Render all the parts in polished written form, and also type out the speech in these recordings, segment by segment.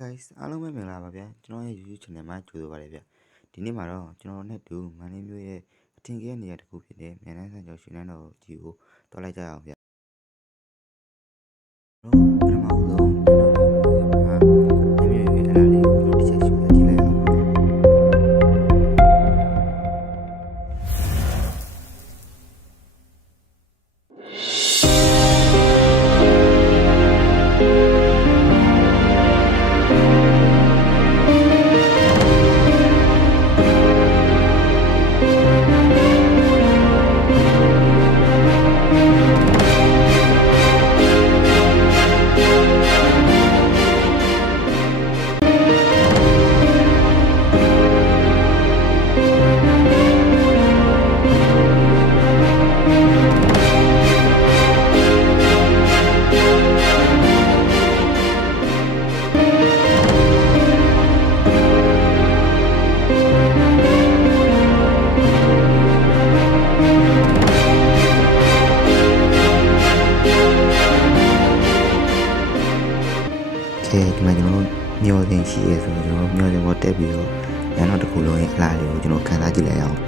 guys အားလုံးပဲမင်္ဂလာပါဗျာကျွန်တော်ရဲ့ YouTube channel မှာကြိုဆိုပါရစေဗျဒီနေ့မှာတော့ကျွန်တော်နဲ့တူမန္တလေးမြို့ရဲ့အထင်ကြီးနေရာတစ်ခုဖြစ်တဲ့မြန်နှန်းဆန်ကျော်ရွှေနန်းတော်ကြီးကိုတွားလိုက်ကြအောင်ဗျတော့ပထမဆုံးမြို့ရဲ့အလားလေးကိုကျွန်တော်တစ်ချက်ရှင်းပြကြည့်လိုက်အောင်ဒီမှာကျွန်တော်မျောတင်ရှိရဲဆိုတော့ကျွန်တော်မျောတင်ပေါ်တက်ပြီးတော့ညတော့တစ်ခုလုံးရဲ့အလားလေးကိုကျွန်တော်ခံစားကြည့်လိုက်အောင်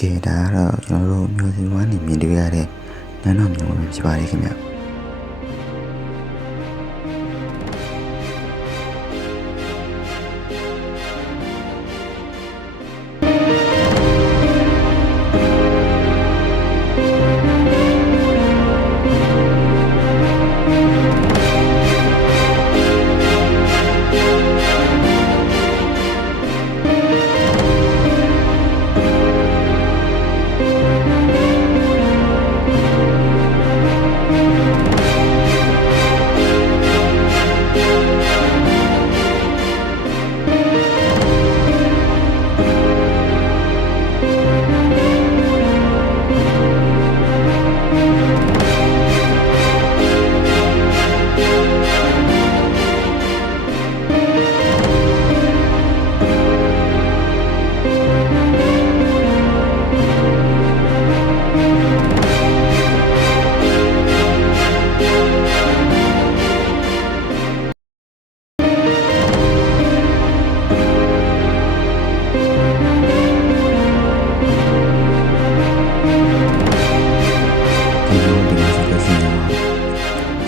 ကဲဒါကတော့ကျွန်တော်တို့မျောတင်ဝမ်းနေမြင်တွေ့ရတဲ့ညတော့မျိုးပဲဖြစ်ပါတယ်ခင်ဗျ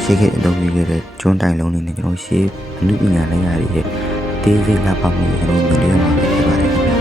ရှိခဲ့အလုပ်လုပ်ခဲ့တဲ့ကျွန်းတိုင်လုံးလေးနဲ့ကျွန်တော်ရှေ့အမှုပညာလိုက်ရတဲ့တေးစိတ်လှပမှုကိုကျွန်တော်မြင်တွေ့ရမှာဖြစ်ပါတယ်ခင်ဗျာ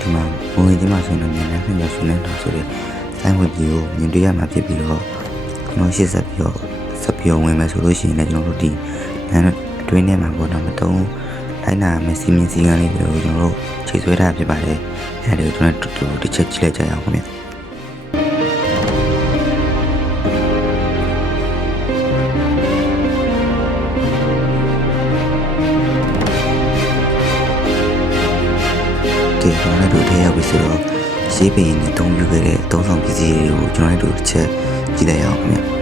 ဒီမှာဘုံကြီးမှာဆိုရင်မြန်နှန်းဆန်ကျော်ရွှေနန်းတော်ဆိုတဲ့စိုင်းဝတ်ကြီးကိုမြင်တွေ့ရမှာဖြစ်ပြီးတော့ကျွန်တော်ရှေ့ဆက်ပြီးတော့ဝင်မယ်ဆိုလို့ရှိရင်လည်းကျွန်တော်တို့ဒီနန်းအတွင်းထဲမှာပေါ်တော့မတုံးလိုက်နာမယ်စီမင်းစည်းကမ်းလေးတွေကိုကျွန်တော်တို့ခြေဆွဲထားဖြစ်ပါတယ်အဲဒီကိုကျွန်တော်တို့တစ်ချက်ကြည့်လိုက်ကြရအောင်ခင်ဗျ တို့ထဲရောက်ပြီဆိုတော့ရှေးဘရင်နဲ့တုံးပြခဲ့တဲ့အသုံးဆောင်ပစ္စည်းတွေကိုကျွန်တော်တို့တစ်ချက်ကြည့်လိုက်ရအောင်ခင်ဗျ